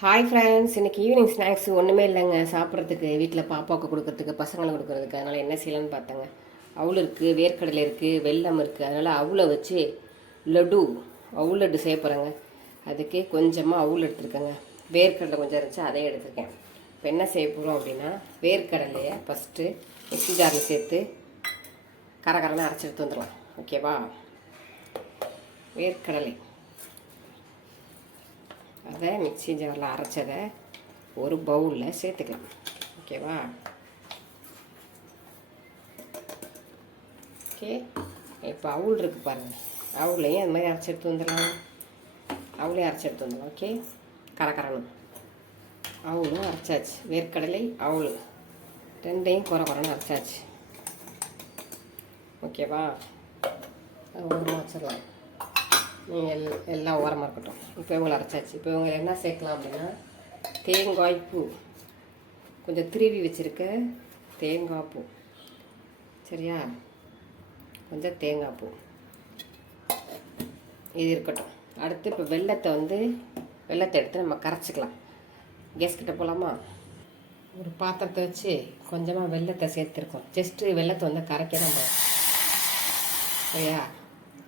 Hi friends, இன்றைக்கி evening snacks ஒன்றுமே இல்லைங்க. சாப்பிட்றதுக்கு வீட்டில் பாப்பாவுக்கு கொடுக்கறதுக்கு, பசங்களுக்கு கொடுக்குறதுக்கு. அதனால் என்ன செய்யலான்னு பார்த்தேங்க. அவுள் இருக்குது, வேர்க்கடலை இருக்குது, வெல்லம் இருக்குது. அதனால் அவுளை வச்சு லட்டு அவுள் லட்டு செய்ய போகிறேங்க. அதுக்கு கொஞ்சமாக அவுள் எடுத்துருக்கேங்க. வேர்க்கடலை கொஞ்சம் இருந்துச்சு, அதையும் எடுத்துருக்கேன். இப்போ என்ன செய்ய போகிறோம் அப்படின்னா, வேர்க்கடலையை ஃபஸ்ட்டு மிக்ஸி ஜாரில் சேர்த்து கரகரன்னு அரைச்சி எடுத்து வந்துடலாம். ஓகேவா? வேர்க்கடலை அதை மிக்ஸி ஜாரில் அரைச்சதை ஒரு பவுலில் சேர்த்துக்கலாம். ஓகேவா? ஓகே, இப்போ அவுள் இருக்குது பாருங்கள். அவுளையும் அது மாதிரி அரைச்சி எடுத்து வந்துடலாம். அவுளையும் அரைச்சி எடுத்து வந்துடலாம். ஓகே, கரகரணும். அவுளும் அரைச்சாச்சு. வேர்க்கடலை அவுள் ரெண்டையும் குறன்னு அரைச்சாச்சு. ஓகேவா? ஓரமாக வச்சிடலாம். நீங்கள் எல்லாம் ஓரமாக இருக்கட்டும். இப்போ இவங்களை அரைச்சாச்சு. இப்போ இவங்களை என்ன சேர்க்கலாம் அப்படின்னா, தேங்காய் பூ கொஞ்சம் திருவி வச்சுருக்க தேங்காய் பூ. சரியா? கொஞ்சம் தேங்காய் பூ இது இருக்கட்டும். அடுத்து இப்போ வெள்ளத்தை எடுத்து நம்ம கரைச்சிக்கலாம். கேஸ் கிட்ட போகலாமா? ஒரு பாத்திரத்தை வச்சு கொஞ்சமாக வெள்ளத்தை சேர்த்துருக்கோம். ஜஸ்ட்டு வெள்ளத்தை கரைக்க தான் போகும். சரியா?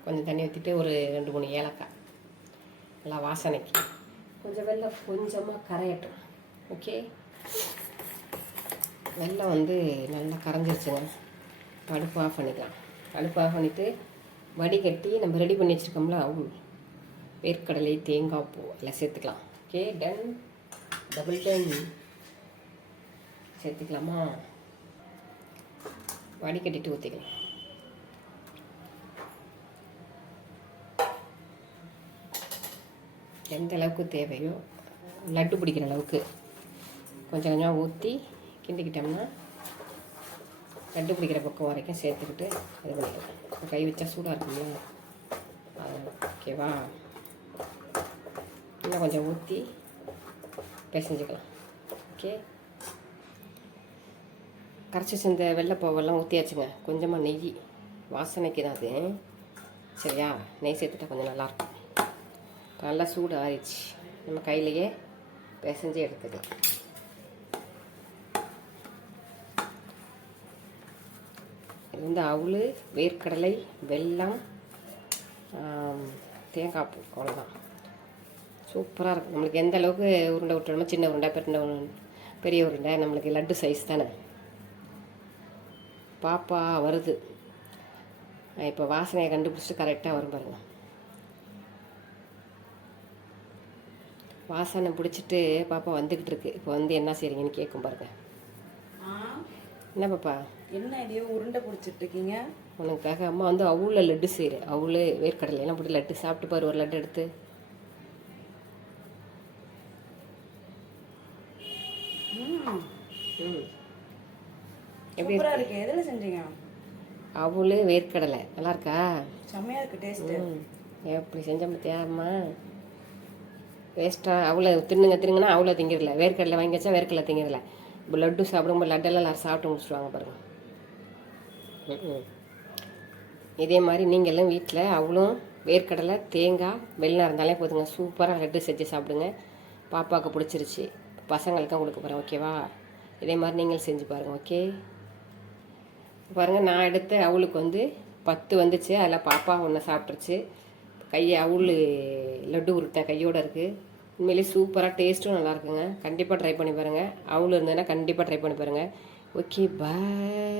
கொஞ்சம் தண்ணி ஊற்றிட்டு ஒரு 2-3 ஏலக்காய் நல்லா வாசனைக்கு. கொஞ்சம் வெல்லம் கொஞ்சமாக கரையட்டும். ஓகே, வெல்லம் நல்லா கரைஞ்சிருச்சுங்க. அடுப்பு ஆஃப் பண்ணிக்கலாம். அடுப்பு ஆஃப் பண்ணிவிட்டு வடிகட்டி நம்ம ரெடி பண்ணி வச்சுருக்கோம்ல அவுள், வேர்க்கடலை, தேங்காய் பூ எல்லாம் சேர்த்துக்கலாம். Okay, done. டபுள் டன் சேர்த்துக்கலாமா? வடிகட்டிட்டு ஊற்றிக்கலாம். எந்த அளவுக்கு தேவையோ லட்டு பிடிக்கிற அளவுக்கு கொஞ்சம் கொஞ்சம் ஊற்றி கிண்டிக்கிட்டோம்னா லட்டு பிடிக்கிற பக்கம் வரைக்கும் சேர்த்துக்கிட்டு இது பண்ணிக்கலாம். கை வச்சா சூடாக இருக்குங்களா? ஓகேவா? இன்னும் கொஞ்சம் ஊற்றி பிசைஞ்சுக்கலாம். ஓகே, கரைச்சி சேர்ந்த வெள்ளைப்பாவெல்லாம் ஊற்றியாச்சுங்க. கொஞ்சமாக நெய் வாசனைக்கு தான் அது. சரியா? நெய் சேர்த்துட்டா கொஞ்சம் நல்லாயிருக்கும். நல்லா சூடு ஆயிடுச்சு. நம்ம கையிலையே பிசைஞ்சு எடுத்துக்கலாம். இது அவுள், வேர்க்கடலை, வெல்லம், தேங்காய் பூ, அவ்வளோதான். சூப்பராக இருக்கும். நம்மளுக்கு எந்த அளவுக்கு உருண்டை விட்டணுமோ, சின்ன உருண்டை, பெரிய உருண்டை, நம்மளுக்கு லட்டு சைஸ் தானே. பாப்பா வருது. இப்போ வாசனையை கண்டுபிடிச்சிட்டு கரெக்டாக வரும் பாருங்கள். வாசனை பிடிச்சிட்டு பாப்பா வந்துக்கிட்டு இருக்கு. இப்போ என்ன செய்கிறீங்கன்னு கேட்கும் பாருங்க. என்ன பாப்பா? என்ன இதையோ உருண்டை பிடிச்சிட்டு இருக்கீங்க? உனக்காக அம்மா அவுள லட்டு செய்கிறேன். அவுள், வேர்க்கடலை எல்லாம் போட்டு லட்டு சாப்பிட்டு பாரு. ஒரு லட்டு எடுத்து. எப்படி இருக்கு? எதில் செஞ்சீங்க? அவுள், வேர்க்கடலை. நல்லா இருக்கா? செம்மையாக இருக்குது டேஸ்ட்டு. எப்படி செஞ்ச பார்த்தியா அம்மா? வேஸ்ட்டாக அவ்வளோ தின்னுங்கன்னா அவ்வளோ திங்கிறதில்ல. வேர்க்கடலை வாங்கி வச்சா வேர்க்கடலை திங்கிறதில்ல. இப்போ லட்டு சாப்பிடும்போது லட்டெல்லாம் சாப்பிட்டு முடிச்சுடுவாங்க பாருங்கள். இதே மாதிரி நீங்களும் வீட்டில் அவ்வளோ வேர்க்கடலை, தேங்காய், வெல்லம் இருந்தாலே போதுங்க. சூப்பராக லட்டு செஞ்சு சாப்பிடுங்க. பாப்பாவுக்கு பிடிச்சிருச்சு. பசங்களுக்கும் கொடுக்க போகிறேன். ஓகேவா? இதே மாதிரி நீங்கள் செஞ்சு பாருங்கள். ஓகே, பாருங்கள். நான் எடுத்த அவளுக்கு 10 வந்துச்சு. அதில் பாப்பா ஒன்று சாப்பிட்ருச்சு. அவுள் லட்டு உருட்டை கையோடு இருக்குது. உண்மையிலே சூப்பராக டேஸ்ட்டும் நல்லா இருக்குங்க. கண்டிப்பாக ட்ரை பண்ணி பாருங்கள். அவுள் இருந்ததுன்னா கண்டிப்பாக ட்ரை பண்ணி பாருங்கள். ஓகே, பாய்.